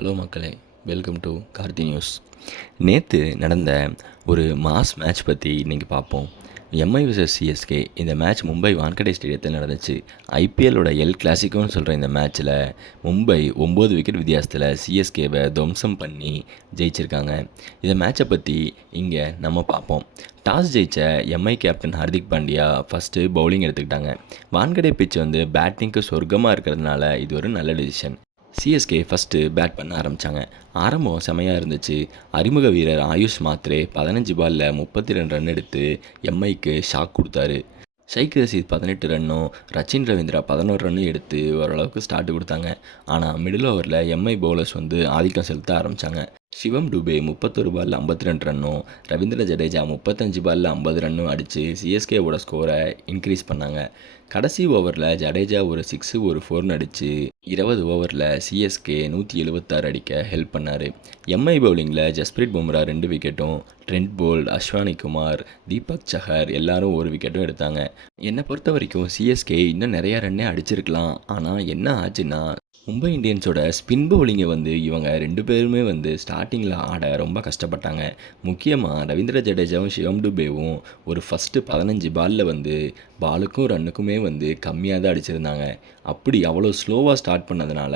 Hello மக்களே, welcome to Karthi news. நேற்று நடந்த ஒரு மாஸ் மேட்ச் பற்றி இன்றைக்கி பார்ப்போம். எம்ஐ vs சிஎஸ்கே இந்த மேட்ச் மும்பை வான்கடே ஸ்டேடியத்தில் நடந்துச்சு. ஐபிஎல்லோட எல் கிளாசிக்கோன்னு சொல்கிற இந்த மேட்ச்சில் மும்பை 9 விக்கெட் வித்தியாசத்தில் சிஎஸ்கேவை துவம்சம் பண்ணி ஜெயிச்சிருக்காங்க. இந்த மேட்சை பற்றி இங்கே நம்ம பார்ப்போம். டாஸ் ஜெயித்த Mi captain Hardik Pandya first bowling எடுத்துக்கிட்டாங்க. வான்கடே பிச் பேட்டிங்க்கு சொர்க்கமாக இருக்கிறதுனால இது ஒரு நல்ல டிசிஷன். சிஎஸ்கே ஃபஸ்ட்டு பேட் பண்ண ஆரம்பித்தாங்க. ஆரம்பம் செமையாக இருந்துச்சு. அறிமுக வீரர் ஆயுஷ் மாத்ரே 15 பாலில் 32 ரன் எடுத்து எம்ஐக்கு ஷாக் கொடுத்தாரு. ஷைக் ரஷீத் 18 ரன்னும் ரச்சின் ரவீந்திரா 11 ரன்னும் எடுத்து ஓரளவுக்கு ஸ்டார்ட் கொடுத்தாங்க. ஆனால் மிடில் ஓவரில் எம்ஐ பவுலர்ஸ் ஆதிக்கம் செலுத்த ஆரம்பித்தாங்க. சிவம் டுபே 31 பாலில் 52 ரன்னும் ரவீந்திர ஜடேஜா 35 பாலில் 50 ரன்னும் அடித்து சிஎஸ்கேவோட ஸ்கோரை இன்க்ரீஸ் பண்ணாங்க. கடைசி ஓவரில் ஜடேஜா ஒரு 6 ஒரு 4 அடித்து 20 ஓவரில் சிஎஸ்கே 176 அடிக்க ஹெல்ப் பண்ணார். எம்ஐ பவுலிங்கில் ஜஸ்பிரீத் பும்ரா 2 விக்கெட்டும், ட்ரெண்ட் போல்ட், அஸ்வானி குமார், தீபக் சஹர் எல்லாரும் 1 விக்கெட்டும் எடுத்தாங்க. என்னை பொறுத்த வரைக்கும் சிஎஸ்கே இன்னும் நிறையா ரன்னே அடிச்சிருக்கலாம். ஆனால் என்ன ஆச்சுன்னா மும்பை இந்தியன்ஸோட ஸ்பின் பவுலிங்கை இவங்க 2 பேருமே ஸ்டார்டிங்கில் ஆட ரொம்ப கஷ்டப்பட்டாங்க. முக்கியமாக ரவீந்திர ஜடேஜாவும் சிவம் டுபேவும் ஒரு ஃபஸ்ட்டு 15 பாலில் பாலுக்கும் ரன்னுக்குமே கம்மியாக தான் அடிச்சிருந்தாங்க. அப்படி அவ்வளோ ஸ்லோவாக ஸ்டார்ட் பண்ணதுனால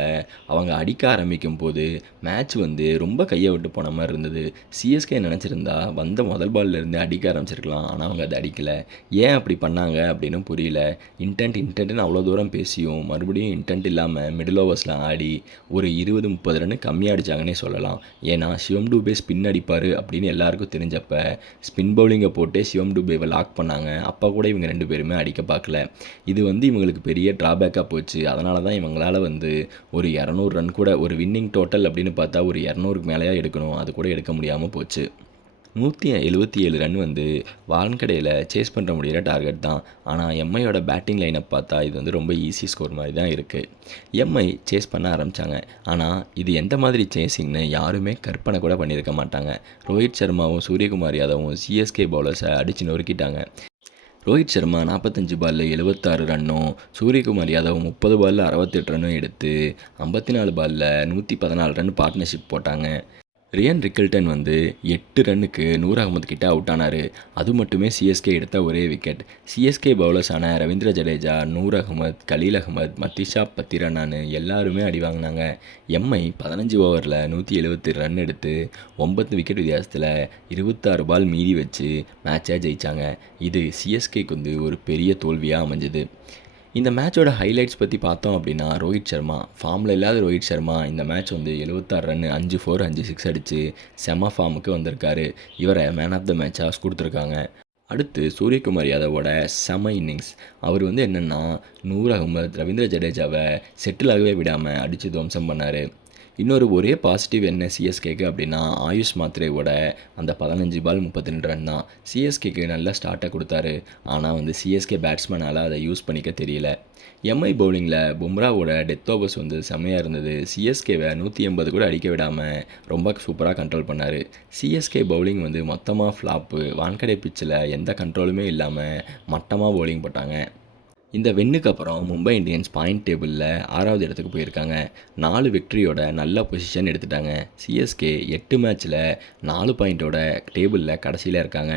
அவங்க அடிக்க ஆரம்பிக்கும் போது மேட்ச் ரொம்ப கையை விட்டு போன மாதிரி இருந்தது. சிஎஸ்கே நினச்சிருந்தா முதல் பால்லேருந்து அடிக்க ஆரம்பிச்சிருக்கலாம். ஆனால் அவங்க அதை அடிக்கலை. ஏன் அப்படி பண்ணாங்க அப்படின்னு புரியல. இன்டென்ட்னு அவ்வளோ தூரம் பேசியும் மறுபடியும் இன்டென்ட் இல்லாமல் மிடில் ஓவர்ஸில் ஆடி ஒரு 20-30 ரன்னு கம்மியாக அடித்தாங்கன்னே சொல்லலாம். ஏன்னா சிவம் டுபே ஸ்பின் அடிப்பார் அப்படின்னு எல்லாருக்கும் தெரிஞ்சப்போ ஸ்பின் பவுலிங்கை போட்டே சிவம் டுபேவை லாக் பண்ணாங்க. அப்போ கூட இவங்க 2 பேருமே அடிக்க பார்க்கல. இது இவங்களுக்கு பெரிய ட்ராபேக்காக போச்சு. அதனால தான் இவங்களால் ஒரு 200 ரன் கூட ஒரு வின்னிங் டோட்டல் அப்படின்னு பார்த்தா ஒரு 200க்கு மேலேயே எடுக்கணும். அது கூட எடுக்க முடியாமல் போச்சு. 177 ரன் வான்கடையில் சேஸ் பண்ண முடிகிற டார்கெட் தான். ஆனால் எம்ஐயோட பேட்டிங் லைனப் பார்த்தா இது ரொம்ப ஈஸி ஸ்கோர் மாதிரி தான் இருக்குது. எம்ஐ சேஸ் பண்ண ஆரம்பித்தாங்க. ஆனால் இது எந்த மாதிரி சேஸிங்னு யாருமே கற்பனை கூட பண்ணியிருக்க மாட்டாங்க. ரோஹித் சர்மாவும் சூரியகுமார் யாதவும் சிஎஸ்கே பவுலர்ஸை அடித்து நொறுக்கிட்டாங்க. ரோஹித் சர்மா 45 பாலில் 76 ரன்னும், சூரியகுமார் யாதவ் 30 பாலில் 68 ரன்னும் எடுத்து 54 பாலில் 114 ரன் பார்ட்னர்ஷிப் போட்டாங்க. ரியான் ரிக்கல்டன் 8 ரன்னுக்கு நூர் அகமது கிட்ட அவுட் ஆனார். அது மட்டுமே சிஎஸ்கே எடுத்த ஒரே விக்கெட். சிஎஸ்கே பவுலர்ஸான ரவீந்திர ஜடேஜா, நூர் அகமது, கலீல் அகமது, மத்திஷா பத்திரனான்னு எல்லாருமே அடி வாங்கினாங்க. எம்ஐ 15 ஓவரில் 170 ரன் எடுத்து 9 விக்கெட் வித்தியாசத்தில் 26 பால் மீதி வச்சு மேட்சை ஜெயித்தாங்க. இது சிஎஸ்கேக்கு ஒரு பெரிய தோல்வியாக அமைஞ்சுது. இந்த மேட்சோட ஹைலைட்ஸ் பற்றி பார்த்தோம் அப்படின்னா ரோஹித் சர்மா ஃபார்மில் இல்லாத ரோஹித் சர்மா இந்த மேட்ச் 76 ரன் 5 4 5 6 அடித்து செம ஃபார்முக்கு வந்திருக்காரு. இவரை மேன் ஆஃப் த மேட்சாக கொடுத்துருக்காங்க. அடுத்து சூரியகுமார் யாதவோட செம இன்னிங்ஸ். அவர் என்னென்னா நூர் அகமது, ரவீந்திர ஜடேஜாவை செட்டில் ஆகவே விடாமல் அடித்து துவம்சம் பண்ணார். இன்னொரு ஒரே பாசிட்டிவ் என்ன சிஎஸ்கேக்கு அப்படின்னா ஆயுஷ் மாத்ரேவோட அந்த 15 பால் 32 ரன் தான். சிஎஸ்கேக்கு நல்ல ஸ்டார்ட்டை கொடுத்தாரு. ஆனால் சிஎஸ்கே பேட்ஸ்மேனால் அதை யூஸ் பண்ணிக்க தெரியல. எம்ஐ பவுலிங்கில் பும்ராவோட டெத் ஓவர்ஸ் செம்மையாக இருந்தது. சிஎஸ்கேவை 180 கூட அடிக்க விடாமல் ரொம்ப சூப்பராக கண்ட்ரோல் பண்ணார். சிஎஸ்கே பவுலிங் மொத்தமாக ஃப்ளாப்பு. வான்கடே பிச்சில் எந்த கண்ட்ரோலுமே இல்லாமல் மட்டமாக பவுலிங் போட்டாங்க. இந்த வென்னுக்கு அப்புறம் மும்பை இந்தியன்ஸ் பாயிண்ட் டேபிளில் 6வது இடத்துக்கு போயிருக்காங்க. 4 விக்ட்ரியோட நல்ல பொசிஷன் எடுத்துட்டாங்க. சிஎஸ்கே 8 மேட்ச்சில் 4 பாயிண்ட்டோட டேபிளில் கடைசியில் இருக்காங்க.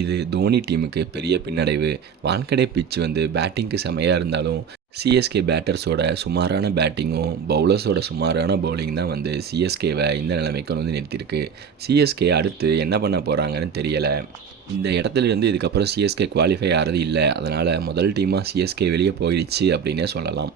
இது தோனி டீமுக்கு பெரிய பின்னடைவு. வான்கடே பிச் பேட்டிங்க்கு செமையாக இருந்தாலும் சிஎஸ்கே பேட்டர்ஸோட சுமாரான பேட்டிங்கும் பவுலர்ஸோட சுமாரான பவுலிங் தான் சிஎஸ்கேவை இந்த நிலைமைக்கு நிறுத்தியிருக்கு. சிஎஸ்கே அடுத்து என்ன பண்ண போகிறாங்கன்னு தெரியலை. இந்த இடத்துலேருந்து இதுக்கப்புறம் சிஎஸ்கே குவாலிஃபை ஆகிறது இல்லை. அதனால் முதல் டீமாக சிஎஸ்கே வெளியே போயிடுச்சு அப்படின்னே சொல்லலாம்.